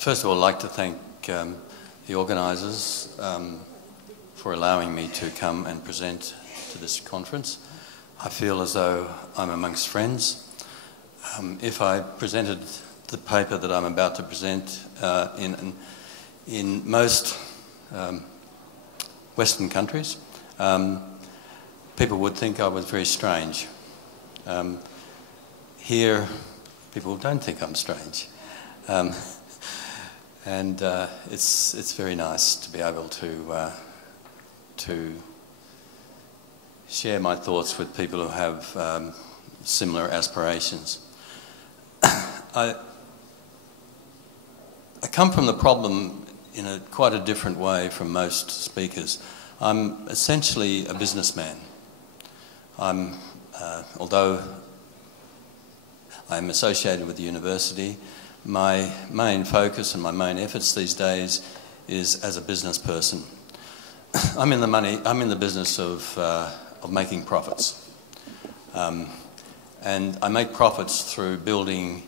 First of all, I'd like to thank the organisers for allowing me to come and present to this conference. I feel as though I'm amongst friends. If I presented the paper that I'm about to present in most Western countries, people would think I was very strange. Here, people don't think I'm strange. And it's very nice to be able to share my thoughts with people who have similar aspirations. I come from the problem in quite a different way from most speakers. I'm essentially a businessman. Although I'm associated with the university, my main focus and my main efforts these days is as a business person. I'm in the business of making profits. And I make profits through building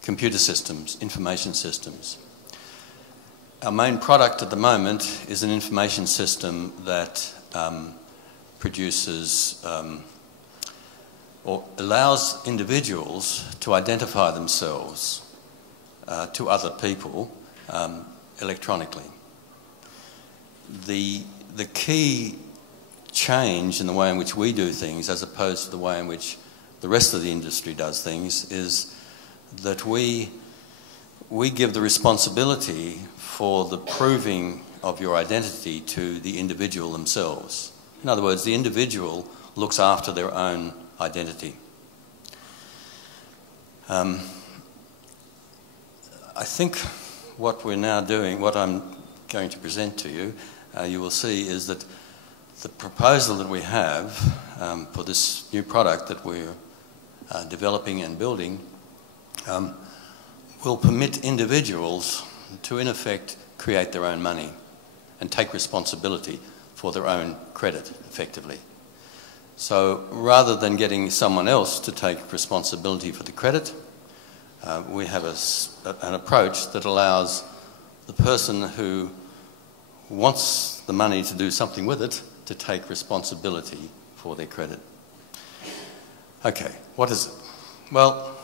computer systems, information systems. Our main product at the moment is an information system that produces or allows individuals to identify themselves to other people electronically. The key change in the way in which we do things, as opposed to the way in which the rest of the industry does things, is that we give the responsibility for the proving of your identity to the individual themselves. In other words, the individual looks after their own identity. I think what we're now doing, what I'm going to present to you, you will see is that the proposal that we have for this new product that we're developing and building will permit individuals to, in effect, create their own money and take responsibility for their own credit, effectively. So rather than getting someone else to take responsibility for the credit, we have an approach that allows the person who wants the money to do something with it to take responsibility for their credit. Okay, what is it? Well,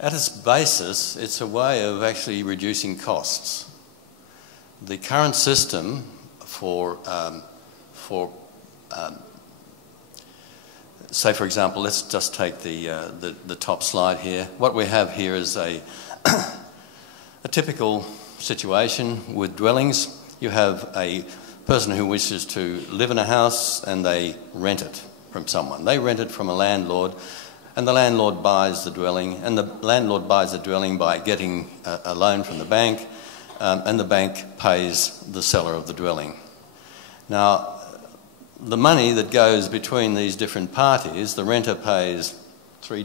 at its basis, it's a way of actually reducing costs. The current system say, for example, let's just take the top slide here. What we have here is a typical situation with dwellings. You have a person who wishes to live in a house and they rent it from someone. They rent it from a landlord, and the landlord buys the dwelling, and the landlord buys the dwelling by getting a loan from the bank, and the bank pays the seller of the dwelling. Now, the money that goes between these different parties, the renter pays $3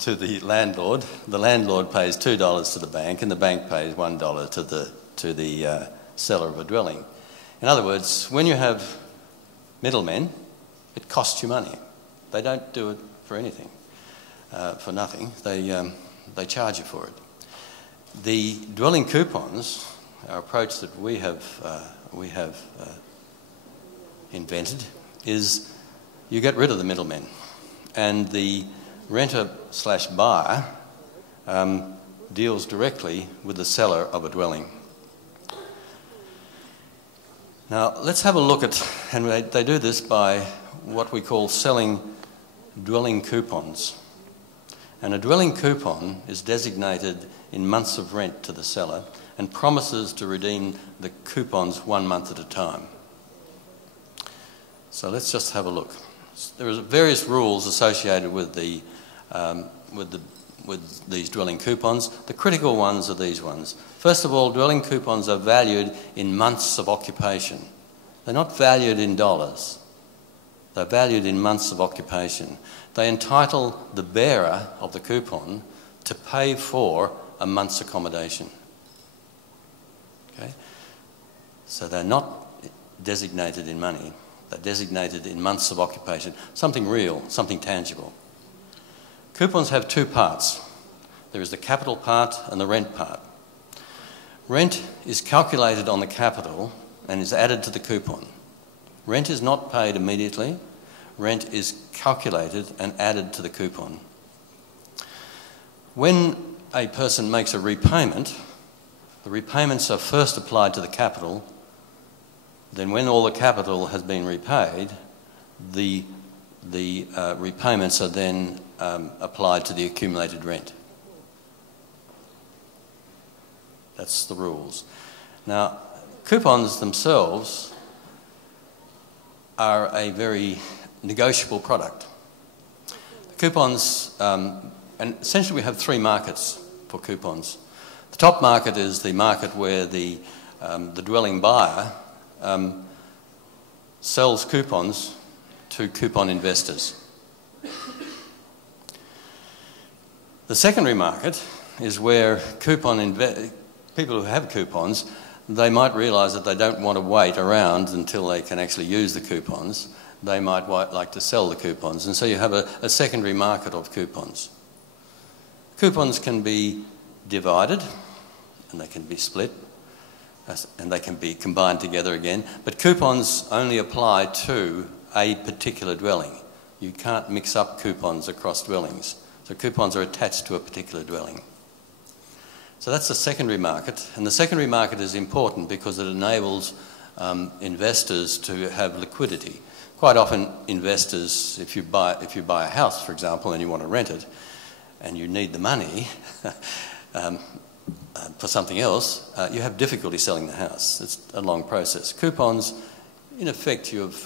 to the landlord pays $2 to the bank, and the bank pays $1 to the seller of a dwelling. In other words, when you have middlemen, it costs you money. They don't do it for anything, for nothing. They charge you for it. The dwelling coupons, our approach that we have invented, is you get rid of the middlemen, and the renter/buyer deals directly with the seller of a dwelling. Now let's have a look at, and they do this by what we call selling dwelling coupons. And a dwelling coupon is designated in months of rent to the seller and promises to redeem the coupons 1 month at a time. So let's just have a look. There are various rules associated with these dwelling coupons. The critical ones are these ones. First of all, dwelling coupons are valued in months of occupation. They're not valued in dollars. They're valued in months of occupation. They entitle the bearer of the coupon to pay for a month's accommodation. Okay? So they're not designated in money. They're designated in months of occupation, something real, something tangible. Coupons have two parts. There is the capital part and the rent part. Rent is calculated on the capital and is added to the coupon. Rent is not paid immediately. Rent is calculated and added to the coupon. When a person makes a repayment, the repayments are first applied to the capital. Then when all the capital has been repaid, the repayments are then applied to the accumulated rent. That's the rules. Now, coupons themselves are a very negotiable product. The coupons, and essentially we have three markets for coupons. The top market is the market where the dwelling buyer sells coupons to coupon investors. The secondary market is where people who have coupons, they might realise that they don't want to wait around until they can actually use the coupons. They might like to sell the coupons, and so you have a secondary market of coupons. Coupons can be divided, and they can be split, and they can be combined together again, but coupons only apply to a particular dwelling. You can't mix up coupons across dwellings. So coupons are attached to a particular dwelling. So that's the secondary market, and the secondary market is important because it enables investors to have liquidity. Quite often investors, if you buy a house, for example, and you want to rent it, and you need the money for something else, you have difficulty selling the house. It's a long process. Coupons, in effect, you've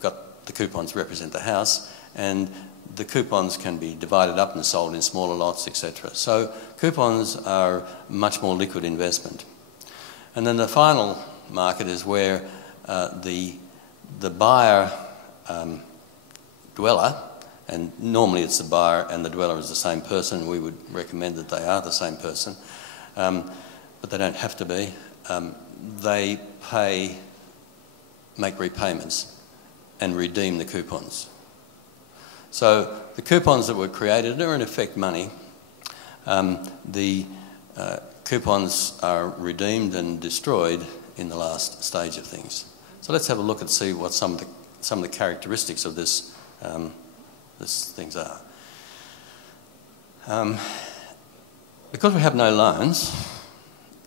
got the coupons represent the house, and the coupons can be divided up and sold in smaller lots, etc. So coupons are much more liquid investment. And then the final market is where the buyer dweller, and normally it's the buyer and the dweller is the same person. We would recommend that they are the same person, but they don't have to be. They make repayments and redeem the coupons. So the coupons that were created are in effect money. The coupons are redeemed and destroyed in the last stage of things. So let's have a look and see what some of the characteristics of this things are. Because we have no loans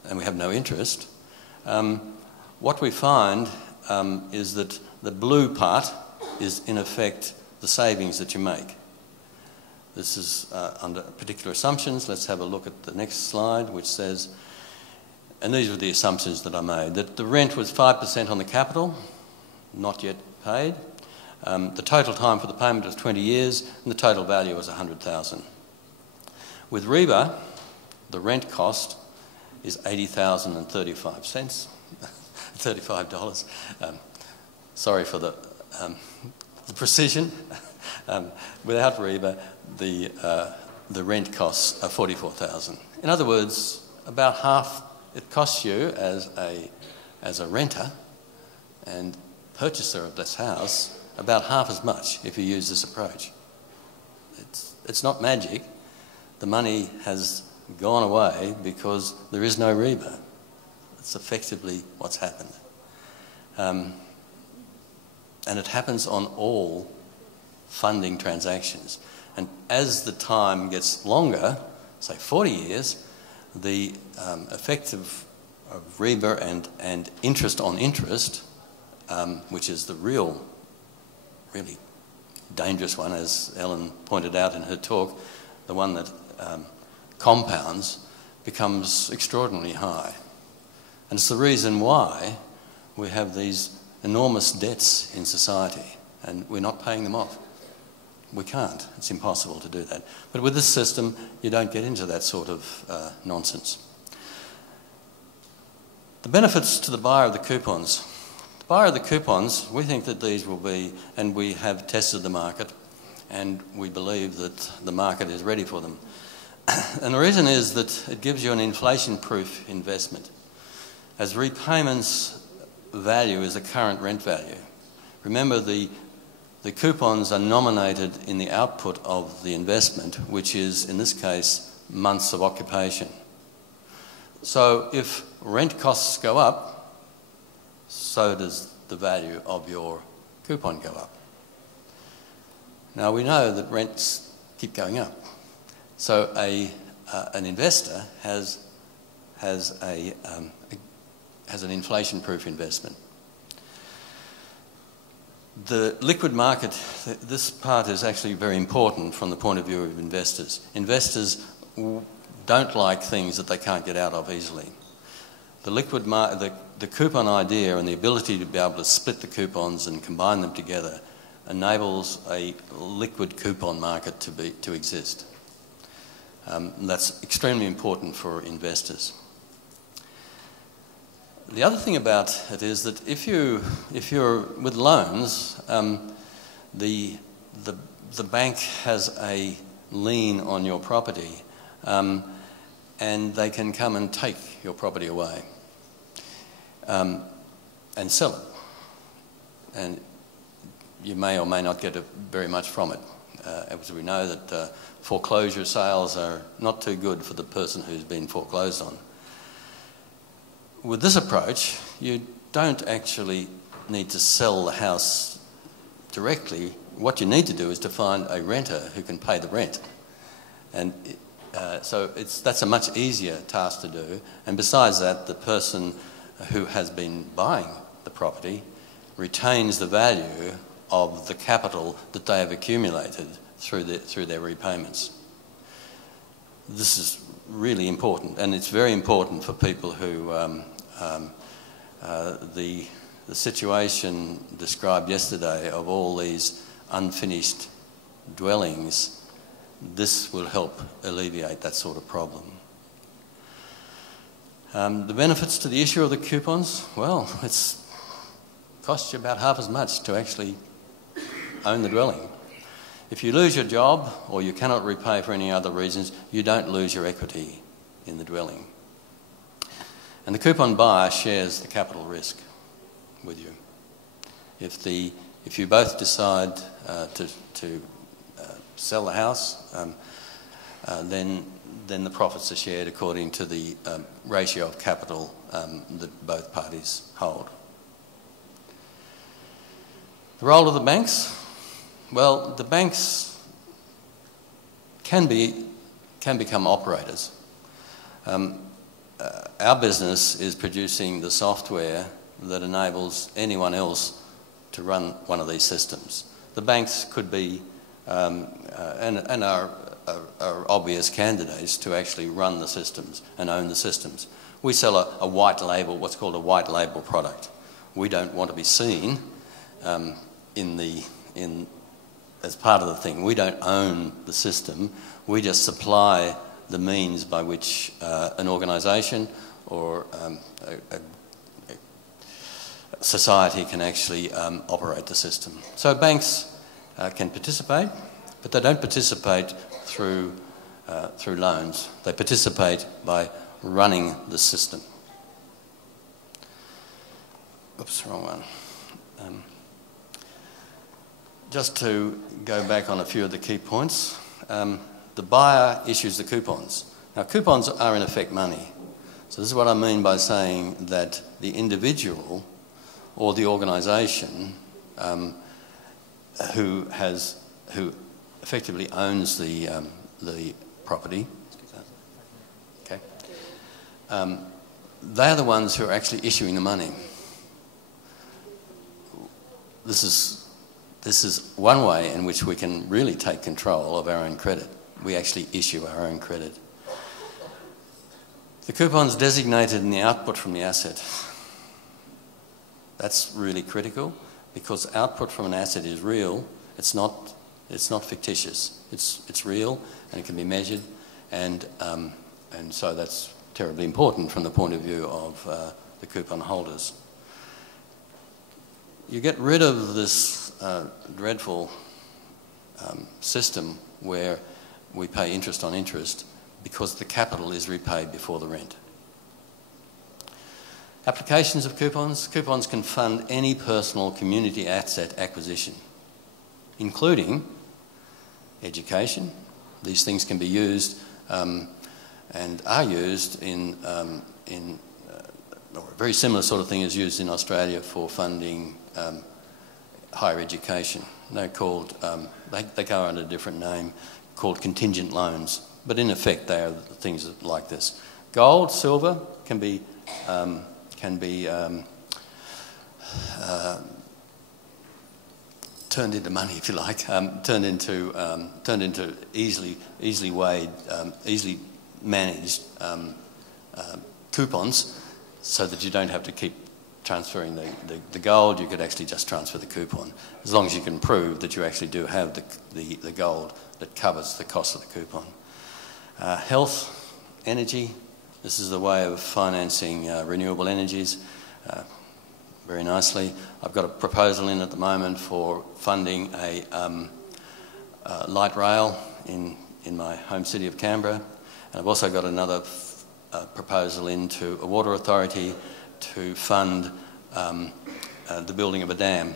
and we have no interest, what we find is that the blue part is in effect the savings that you make. This is under particular assumptions. Let's have a look at the next slide, which says, and these were the assumptions that I made, that the rent was 5% on the capital, not yet paid. The total time for the payment was 20 years, and the total value was $100,000. With Riba, the rent cost is $80,035. $35. Sorry for the precision. Without Riba, the rent costs are $44,000. In other words, about half it costs you as a renter and purchaser of this house, about half as much if you use this approach. It's not magic. The money has gone away because there is no Riba. It's effectively what's happened. And it happens on all funding transactions. And as the time gets longer, say 40 years, the effect of Riba and interest on interest, which is the really dangerous one, as Ellen pointed out in her talk, the one that compounds, becomes extraordinarily high. And it's the reason why we have these enormous debts in society and we're not paying them off. We can't. It's impossible to do that. But with this system, you don't get into that sort of nonsense. The benefits to the buyer of the coupons. The buyer of the coupons, we think that these will be, and we have tested the market, and we believe that the market is ready for them. And the reason is that it gives you an inflation-proof investment. As repayments value is the current rent value. Remember, the the coupons are nominated in the output of the investment, which is, in this case, months of occupation. So if rent costs go up, so does the value of your coupon go up. Now we know that rents keep going up. So an investor has an inflation-proof investment. The liquid market, this part is actually very important from the point of view of investors. Investors don't like things that they can't get out of easily. The coupon idea and the ability to be able to split the coupons and combine them together enables a liquid coupon market to exist. That's extremely important for investors. The other thing about it is that if you're with loans, the bank has a lien on your property, and they can come and take your property away and sell it, and you may or may not get very much from it. As we know that foreclosure sales are not too good for the person who's been foreclosed on. With this approach, you don't actually need to sell the house directly. What you need to do is to find a renter who can pay the rent. And so that's a much easier task to do. And besides that, the person who has been buying the property retains the value of the capital that they have accumulated through their repayments. This is really important, and it's very important for people who the situation described yesterday of all these unfinished dwellings. This will help alleviate that sort of problem. The benefits to the issue of the coupons, well, it's costs you about half as much to actually own the dwelling. If you lose your job or you cannot repay for any other reasons, you don't lose your equity in the dwelling. And the coupon buyer shares the capital risk with you. If you both decide to sell the house, then the profits are shared according to the ratio of capital that both parties hold. The role of the banks? Well, the banks can become operators. Our business is producing the software that enables anyone else to run one of these systems. The banks could be and are obvious candidates to actually run the systems and own the systems. We sell a white label, what's called a white label product. We don't want to be seen as part of the thing. We don't own the system. We just supply the means by which an organisation or a society can actually operate the system. So banks can participate, but they don't participate through loans. They participate by running the system. Oops, wrong one. Just to go back on a few of the key points, the buyer issues the coupons. Now, coupons are in effect money. So this is what I mean by saying that the individual or the organisation who effectively owns the property, okay, they are the ones who are actually issuing the money. This is one way in which we can really take control of our own credit. We actually issue our own credit. The coupon's designated in the output from the asset. That's really critical because output from an asset is real. It's not fictitious. It's real and it can be measured, and so that's terribly important from the point of view of the coupon holders. You get rid of this dreadful system where we pay interest on interest because the capital is repaid before the rent. Applications of coupons. Coupons can fund any personal community asset acquisition. including education. These things can be used and are used or a very similar sort of thing is used in Australia for funding higher education. They're called, they go under a different name, called contingent loans. But in effect, they are things like this. Gold, silver can be turned into money, if you like, turned into easily weighed, easily managed coupons, so that you don't have to keep transferring the gold. You could actually just transfer the coupon, as long as you can prove that you actually do have the gold that covers the cost of the coupon. Health, energy. This is the way of financing renewable energies very nicely. I've got a proposal in at the moment for funding a light rail in my home city of Canberra. And I've also got another proposal into a water authority to fund the building of a dam.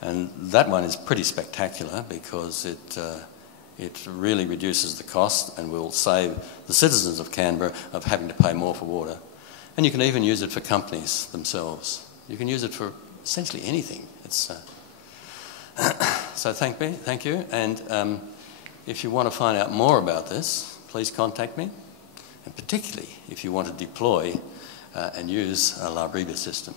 And that one is pretty spectacular because it really reduces the cost and will save the citizens of Canberra of having to pay more for water. And you can even use it for companies themselves. You can use it for essentially anything. It's so thank you. And if you want to find out more about this, please contact me. And particularly if you want to deploy and use a Riba system.